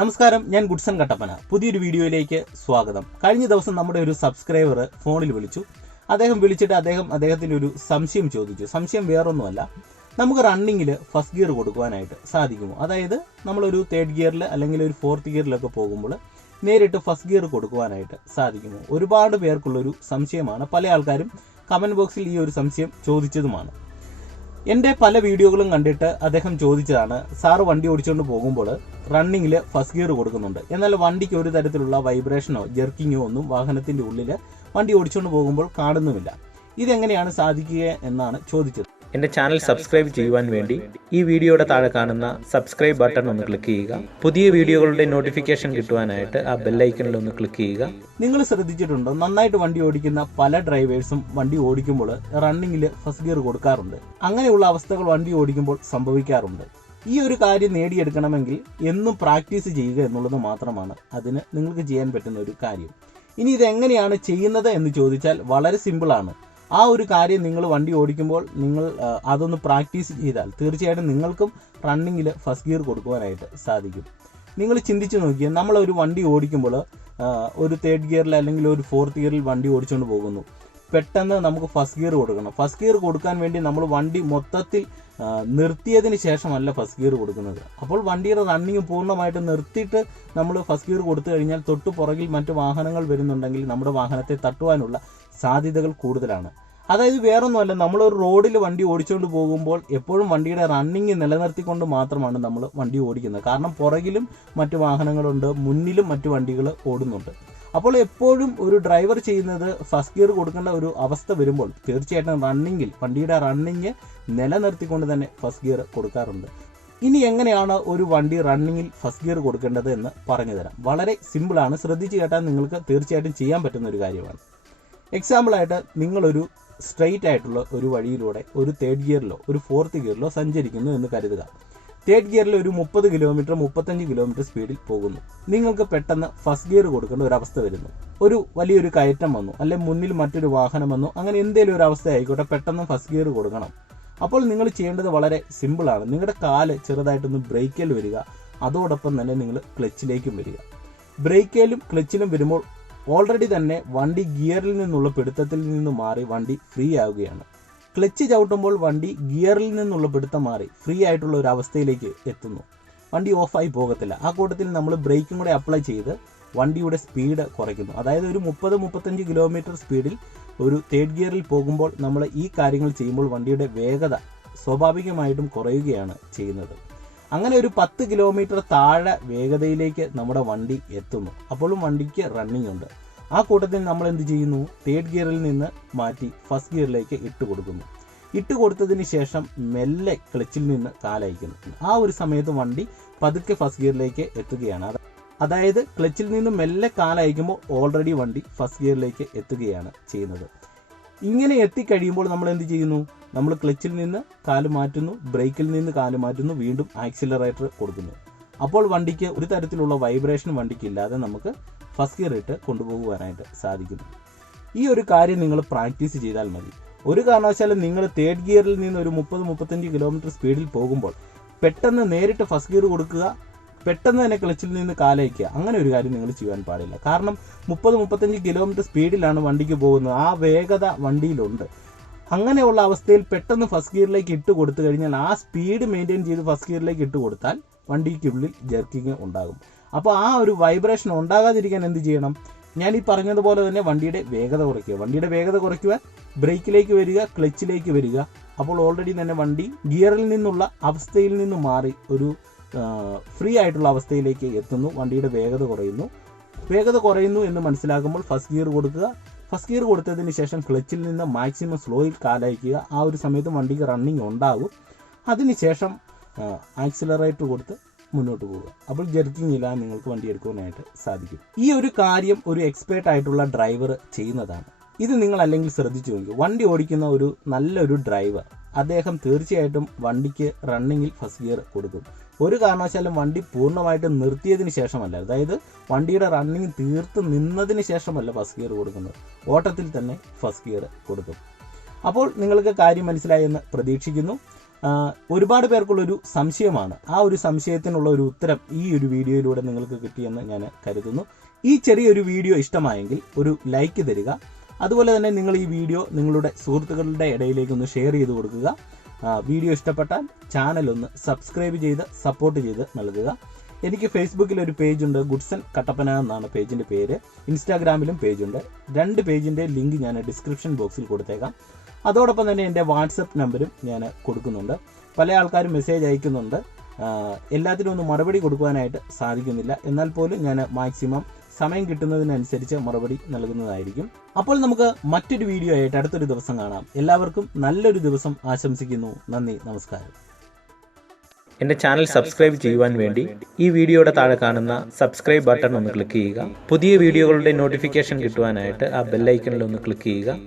നമസ്കാരം, ഞാൻ ഗുഡ്സൺ കട്ടപ്പന. പുതിയൊരു വീഡിയോയിലേക്ക് സ്വാഗതം. കഴിഞ്ഞ ദിവസം നമ്മുടെ ഒരു സബ്സ്ക്രൈബർ ഫോണിൽ വിളിച്ചു. അദ്ദേഹം വിളിച്ചിട്ട് അദ്ദേഹത്തിൻ്റെ ഒരു സംശയം ചോദിച്ചു. സംശയം വേറൊന്നുമല്ല, നമുക്ക് റണ്ണിങ്ങിൽ ഫസ്റ്റ് ഗിയർ കൊടുക്കുവാനായിട്ട് സാധിക്കുമോ? അതായത് നമ്മളൊരു തേർഡ് ഗിയറിൽ അല്ലെങ്കിൽ ഒരു ഫോർത്ത് ഗിയറിലൊക്കെ പോകുമ്പോൾ നേരിട്ട് ഫസ്റ്റ് ഗിയർ കൊടുക്കുവാനായിട്ട് സാധിക്കുമോ? ഒരുപാട് പേർക്കുള്ളൊരു സംശയമാണ്. പല ആൾക്കാരും കമൻറ്റ് ബോക്സിൽ ഈ ഒരു സംശയം ചോദിച്ചതുമാണ്. എൻ്റെ പല വീഡിയോകളും കണ്ടിട്ട് അദ്ദേഹം ചോദിച്ചതാണ്, സാറ് വണ്ടി ഓടിച്ചുകൊണ്ട് പോകുമ്പോൾ റണ്ണിങ്ങിൽ ഫസ്റ്റ് ഗിയർ കൊടുക്കുന്നുണ്ട്, എന്നാൽ വണ്ടിക്ക് ഒരു തരത്തിലുള്ള വൈബ്രേഷനോ ജെർക്കിങ്ങോ ഒന്നും വാഹനത്തിൻ്റെ ഉള്ളിൽ വണ്ടി ഓടിച്ചുകൊണ്ട് പോകുമ്പോൾ കാണുന്നുമില്ല. ഇതെങ്ങനെയാണ് സാധിക്കുക എന്നാണ് ചോദിച്ചത്. എൻ്റെ ചാനൽ സബ്സ്ക്രൈബ് ചെയ്യുവാൻ വേണ്ടി ഈ വീഡിയോയുടെ താഴെ കാണുന്ന സബ്സ്ക്രൈബ് ബട്ടൺ ഒന്ന് ക്ലിക്ക് ചെയ്യുക. പുതിയ വീഡിയോകളുടെ നോട്ടിഫിക്കേഷൻ കിട്ടുവാനായിട്ട് ആ ബെല്ലൈക്കണിൽ ഒന്ന് ക്ലിക്ക് ചെയ്യുക. നിങ്ങൾ ശ്രദ്ധിച്ചിട്ടുണ്ടോ, നന്നായിട്ട് വണ്ടി ഓടിക്കുന്ന പല ഡ്രൈവേഴ്സും വണ്ടി ഓടിക്കുമ്പോൾ റണ്ണിങ്ങിൽ ഫസ്റ്റ് ഗിയർ കൊടുക്കാറുണ്ട്. അങ്ങനെയുള്ള അവസ്ഥകൾ വണ്ടി ഓടിക്കുമ്പോൾ സംഭവിക്കാറുണ്ട്. ഈ ഒരു കാര്യം നേടിയെടുക്കണമെങ്കിൽ എന്നും പ്രാക്ടീസ് ചെയ്യുക എന്നുള്ളത് മാത്രമാണ് അതിന് നിങ്ങൾക്ക് ചെയ്യാൻ പറ്റുന്ന ഒരു കാര്യം. ഇനി ഇതെങ്ങനെയാണ് ചെയ്യുന്നത് എന്ന് ചോദിച്ചാൽ വളരെ സിമ്പിളാണ്. ആ ഒരു കാര്യം നിങ്ങൾ വണ്ടി ഓടിക്കുമ്പോൾ നിങ്ങൾ അതൊന്ന് പ്രാക്ടീസ് ചെയ്താൽ തീർച്ചയായിട്ടും നിങ്ങൾക്കും റണ്ണിങ്ങിൽ ഫസ്റ്റ് ഗിയർ കൊടുക്കുവാനായിട്ട് സാധിക്കും. നിങ്ങൾ ചിന്തിച്ച് നോക്കിയാൽ, നമ്മളൊരു വണ്ടി ഓടിക്കുമ്പോൾ ഒരു തേർഡ് ഗിയറിൽ അല്ലെങ്കിൽ ഒരു ഫോർത്ത് ഗിയറിൽ വണ്ടി ഓടിച്ചുകൊണ്ട് പോകുന്നു. പെട്ടെന്ന് നമുക്ക് ഫസ്റ്റ് ഗിയർ കൊടുക്കണം. ഫസ്റ്റ് ഗിയർ കൊടുക്കാൻ വേണ്ടി നമ്മൾ വണ്ടി മൊത്തത്തിൽ നിർത്തിയതിന് ശേഷമല്ല ഫസ്റ്റ് ഗിയർ കൊടുക്കുന്നത്. അപ്പോൾ വണ്ടിയുടെ റണ്ണിങ് പൂർണ്ണമായിട്ട് നിർത്തിയിട്ട് നമ്മൾ ഫസ്റ്റ് ഗിയർ കൊടുത്തു കഴിഞ്ഞാൽ തൊട്ടു പുറകിൽ മറ്റു വാഹനങ്ങൾ വരുന്നുണ്ടെങ്കിൽ നമ്മുടെ വാഹനത്തെ തട്ടുവാനുള്ള സാധ്യതകൾ കൂടുതലാണ്. അതായത് വേറൊന്നുമല്ല, നമ്മളൊരു റോഡിൽ വണ്ടി ഓടിച്ചുകൊണ്ട് പോകുമ്പോൾ എപ്പോഴും വണ്ടിയുടെ റണ്ണിങ് നിലനിർത്തിക്കൊണ്ട് മാത്രമാണ് നമ്മൾ വണ്ടി ഓടിക്കുന്നത്. കാരണം പുറകിലും മറ്റു വാഹനങ്ങളുണ്ട്, മുന്നിലും മറ്റു വണ്ടികൾ ഓടുന്നുണ്ട്. അപ്പോൾ എപ്പോഴും ഒരു ഡ്രൈവർ ചെയ്യുന്നത് ഫസ്റ്റ് ഗിയർ കൊടുക്കേണ്ട ഒരു അവസ്ഥ വരുമ്പോൾ തീർച്ചയായിട്ടും വണ്ടിയുടെ റണ്ണിങ് നിലനിർത്തിക്കൊണ്ട് തന്നെ ഫസ്റ്റ് ഗിയർ കൊടുക്കാറുണ്ട്. ഇനി എങ്ങനെയാണ് ഒരു വണ്ടി റണ്ണിങ്ങിൽ ഫസ്റ്റ് ഗിയർ കൊടുക്കേണ്ടത് എന്ന് പറഞ്ഞു തരാം. വളരെ സിമ്പിളാണ്. ശ്രദ്ധിച്ച് കേട്ടാൽ നിങ്ങൾക്ക് തീർച്ചയായിട്ടും ചെയ്യാൻ പറ്റുന്ന ഒരു കാര്യമാണ്. എക്സാമ്പിളായിട്ട് നിങ്ങളൊരു സ്ട്രെയിറ്റ് ആയിട്ടുള്ള ഒരു വഴിയിലൂടെ ഒരു തേർഡ് ഗിയറിലോ ഒരു ഫോർത്ത് ഗിയറിലോ സഞ്ചരിക്കുന്നു എന്ന് കരുതുക. തേർഡ് ഗിയറിൽ ഒരു 30 കിലോമീറ്റർ 35 കിലോമീറ്റർ സ്പീഡിൽ പോകുന്നു. നിങ്ങൾക്ക് പെട്ടെന്ന് ഫസ്റ്റ് ഗിയർ കൊടുക്കേണ്ട ഒരു അവസ്ഥ വരുന്നു. ഒരു വലിയൊരു കയറ്റം വന്നു, അല്ലെങ്കിൽ മുന്നിൽ മറ്റൊരു വാഹനം വന്നു, അങ്ങനെ എന്തെങ്കിലും ഒരു അവസ്ഥ ആയിക്കോട്ടെ, പെട്ടെന്ന് ഫസ്റ്റ് ഗിയർ കൊടുക്കണം. അപ്പോൾ നിങ്ങൾ ചെയ്യേണ്ടത് വളരെ സിമ്പിളാണ്. നിങ്ങളുടെ കാല് ചെറുതായിട്ടൊന്ന് ബ്രേക്കിൽ വരിക, അതോടൊപ്പം തന്നെ നിങ്ങൾ ക്ലച്ചിലേക്കും വരിക. ബ്രേക്കിലും ക്ലച്ചിലും വരുമ്പോൾ ഓൾറെഡി തന്നെ വണ്ടി ഗിയറിൽ നിന്നുള്ള പിടുത്തത്തിൽ നിന്ന് മാറി വണ്ടി ഫ്രീ ആവുകയാണ്. ക്ലച്ച് ചവിട്ടുമ്പോൾ വണ്ടി ഗിയറിൽ നിന്നുള്ള പിടുത്തം മാറി ഫ്രീ ആയിട്ടുള്ള ഒരു അവസ്ഥയിലേക്ക് എത്തുന്നു. വണ്ടി ഓഫായി പോകത്തില്ല. ആ കൂട്ടത്തിൽ നമ്മൾ ബ്രേക്കും കൂടെ അപ്ലൈ ചെയ്ത് വണ്ടിയുടെ സ്പീഡ് കുറയ്ക്കുന്നു. അതായത് ഒരു 30-35 കിലോമീറ്റർ സ്പീഡിൽ ഒരു തേർഡ് ഗിയറിൽ പോകുമ്പോൾ നമ്മൾ ഈ കാര്യങ്ങൾ ചെയ്യുമ്പോൾ വണ്ടിയുടെ വേഗത സ്വാഭാവികമായിട്ടും കുറയുകയാണ് ചെയ്യുന്നത്. അങ്ങനെ ഒരു 10 കിലോമീറ്റർ താഴെ വേഗതയിലേക്ക് നമ്മുടെ വണ്ടി എത്തുന്നു. അപ്പോഴും വണ്ടിക്ക് റണ്ണിങ് ഉണ്ട്. ആ കൂട്ടത്തിൽ നമ്മൾ എന്ത് ചെയ്യുന്നു? തേർഡ് ഗിയറിൽ നിന്ന് മാറ്റി ഫസ്റ്റ് ഗിയറിലേക്ക് ഇട്ട് കൊടുക്കുന്നു. ഇട്ട് കൊടുത്തതിന് ശേഷം മെല്ലെ ക്ലച്ചിൽ നിന്ന് കാലയക്കുന്നു. ആ ഒരു സമയത്ത് വണ്ടി പതുക്കെ ഫസ്റ്റ് ഗിയറിലേക്ക് എത്തുകയാണ്. അതായത് ക്ലച്ചിൽ നിന്ന് മെല്ലെ കാലയക്കുമ്പോൾ ഓൾറെഡി വണ്ടി ഫസ്റ്റ് ഗിയറിലേക്ക് എത്തുകയാണ് ചെയ്യുന്നത്. ഇങ്ങനെ എത്തിക്കഴിയുമ്പോൾ നമ്മൾ എന്ത് ചെയ്യുന്നു? നമ്മൾ ക്ലച്ചിൽ നിന്ന് കാല് മാറ്റുന്നു, ബ്രേക്കിൽ നിന്ന് കാല് മാറ്റുന്നു, വീണ്ടും ആക്സിലറേറ്റർ കൊടുക്കുന്നു. അപ്പോൾ വണ്ടിക്ക് ഒരു തരത്തിലുള്ള വൈബ്രേഷൻ വണ്ടിക്കില്ലാതെ നമുക്ക് ഫസ്റ്റ് ഗിയർ ഇട്ട് കൊണ്ടുപോകുവാനായിട്ട് സാധിക്കുന്നു. ഈ ഒരു കാര്യം നിങ്ങൾ പ്രാക്ടീസ് ചെയ്താൽ മതി. ഒരു കാരണവശാലും നിങ്ങൾ തേർഡ് ഗിയറിൽ നിന്ന് ഒരു 30-35 കിലോമീറ്റർ സ്പീഡിൽ പോകുമ്പോൾ പെട്ടെന്ന് നേരിട്ട് ഫസ്റ്റ് ഗിയർ കൊടുക്കുക, പെട്ടെന്ന് തന്നെ ക്ലച്ചിൽ നിന്ന് കാലയക്കുക, അങ്ങനെ ഒരു കാര്യം നിങ്ങൾ ചെയ്യാൻ പാടില്ല. കാരണം 30-35 കിലോമീറ്റർ സ്പീഡിലാണ് വണ്ടിക്ക് പോകുന്നത്. ആ വേഗത വണ്ടിയിലുണ്ട്. അങ്ങനെയുള്ള അവസ്ഥയിൽ പെട്ടെന്ന് ഫസ്റ്റ് ഗിയറിലേക്ക് ഇട്ട് കൊടുത്തു കഴിഞ്ഞാൽ ആ സ്പീഡ് മെയിൻറ്റെയിൻ ചെയ്ത് ഫസ്റ്റ് ഗിയറിലേക്ക് ഇട്ട് കൊടുത്താൽ വണ്ടിക്കുള്ളിൽ ജെർക്കിങ് ഉണ്ടാകും. അപ്പോൾ ആ ഒരു വൈബ്രേഷൻ ഉണ്ടാകാതിരിക്കാൻ എന്ത് ചെയ്യണം? ഞാൻ ഈ പറഞ്ഞതുപോലെ തന്നെ വണ്ടിയുടെ വേഗത കുറയ്ക്കുക. വണ്ടിയുടെ വേഗത കുറയ്ക്കുവാൻ ബ്രേക്കിലേക്ക് വരിക, ക്ലച്ചിലേക്ക് വരിക. അപ്പോൾ ഓൾറെഡി തന്നെ വണ്ടി ഗിയറിൽ നിന്നുള്ള അവസ്ഥയിൽ നിന്ന് മാറി ഒരു ഫ്രീ ആയിട്ടുള്ള അവസ്ഥയിലേക്ക് എത്തുന്നു. വണ്ടിയുടെ വേഗത കുറയുന്നു എന്ന് മനസ്സിലാക്കുമ്പോൾ ഫസ്റ്റ് ഗിയർ കൊടുക്കുക. ഫസ്റ്റ് ഗിയർ കൊടുത്തതിന് ശേഷം ക്ലച്ചിൽ നിന്ന് മാക്സിമം സ്ലോയിൽ കാലയക്കുക. ആ ഒരു സമയത്ത് വണ്ടിക്ക് റണ്ണിങ് ഉണ്ടാകും. അതിനുശേഷം ആക്സിലറേറ്റർ കൊടുത്ത് മുന്നോട്ട് പോവുക. അപ്പോൾ ജെർക്കിങ് ഇല്ലാതെ നിങ്ങൾക്ക് വണ്ടി എടുക്കാനായിട്ട് സാധിക്കും. ഈ ഒരു കാര്യം ഒരു എക്സ്പേർട്ട് ആയിട്ടുള്ള ഡ്രൈവർ ചെയ്യുന്നതാണ്. ഇത് നിങ്ങൾ അല്ലെങ്കിൽ ശ്രദ്ധിച്ചു നോക്കുക. വണ്ടി ഓടിക്കുന്ന ഒരു നല്ലൊരു ഡ്രൈവർ അദ്ദേഹം തീർച്ചയായിട്ടും വണ്ടിക്ക് റണ്ണിങ്ങിൽ ഫസ്റ്റ് ഗിയർ കൊടുക്കും. ഒരു കാരണവശാലും വണ്ടി പൂർണ്ണമായിട്ട് നിർത്തിയതിന് ശേഷമല്ല, അതായത് വണ്ടിയുടെ റണ്ണിങ് തീർത്ത് നിന്നതിന് ശേഷമല്ല ഫസ്റ്റ് ഗിയർ കൊടുക്കുന്നത്, ഓട്ടത്തിൽ തന്നെ ഫസ്റ്റ് ഗിയർ കൊടുക്കും. അപ്പോൾ നിങ്ങൾക്ക് കാര്യം മനസ്സിലായെന്ന് പ്രതീക്ഷിക്കുന്നു. ഒരുപാട് പേർക്കുള്ളൊരു സംശയമാണ്. ആ ഒരു സംശയത്തിനുള്ള ഒരു ഉത്തരം ഈ ഒരു വീഡിയോയിലൂടെ നിങ്ങൾക്ക് കിട്ടിയെന്ന് ഞാൻ കരുതുന്നു. ഈ ചെറിയൊരു വീഡിയോ ഇഷ്ടമായെങ്കിൽ ഒരു ലൈക്ക് തരിക. അതുപോലെ തന്നെ നിങ്ങൾ ഈ വീഡിയോ നിങ്ങളുടെ സുഹൃത്തുക്കളുടെ ഇടയിലേക്ക് ഒന്ന് ഷെയർ ചെയ്ത് കൊടുക്കുക. വീഡിയോ ഇഷ്ടപ്പെട്ടാൽ ചാനൽ ഒന്ന് സബ്സ്ക്രൈബ് ചെയ്ത് സപ്പോർട്ട് ചെയ്ത് നൽകുക. എനിക്ക് ഫേസ്ബുക്കിൽ ഒരു പേജുണ്ട്, ഗുഡ്സൺ കട്ടപ്പന എന്നാണ് പേജിൻ്റെ പേര്. ഇൻസ്റ്റാഗ്രാമിലും പേജുണ്ട്. 2 പേജിൻ്റെ ലിങ്ക് ഞാൻ ഡിസ്ക്രിപ്ഷൻ ബോക്സിൽ കൊടുത്തേക്കാം. അതോടൊപ്പം തന്നെ എൻ്റെ വാട്സപ്പ് നമ്പരും ഞാൻ കൊടുക്കുന്നുണ്ട്. പല ആൾക്കാരും മെസ്സേജ് അയക്കുന്നുണ്ട്. എല്ലാത്തിനും ഒന്നും മറുപടി കൊടുക്കുവാനായിട്ട് സാധിക്കുന്നില്ല. എന്നാൽ പോലും ഞാൻ മാക്സിമം സമയം കിട്ടുന്നതിനനുസരിച്ച് മറുപടി നൽകുന്നതായിരിക്കും. അപ്പോൾ നമുക്ക് മറ്റൊരു വീഡിയോ ആയിട്ട് അടുത്തൊരു ദിവസം കാണാം. എല്ലാവർക്കും നല്ലൊരു ദിവസം ആശംസിക്കുന്നു. നന്ദി, നമസ്കാരം. എൻ്റെ ചാനൽ സബ്സ്ക്രൈബ് ചെയ്യുവാൻ വേണ്ടി ഈ വീഡിയോയുടെ താഴെ കാണുന്ന സബ്സ്ക്രൈബ് ബട്ടൺ ഒന്ന് ക്ലിക്ക് ചെയ്യുക. പുതിയ വീഡിയോകളുടെ നോട്ടിഫിക്കേഷൻ കിട്ടുവാനായിട്ട് ആ ബെല്ലൈക്കണിൽ ഒന്ന് ക്ലിക്ക് ചെയ്യുക.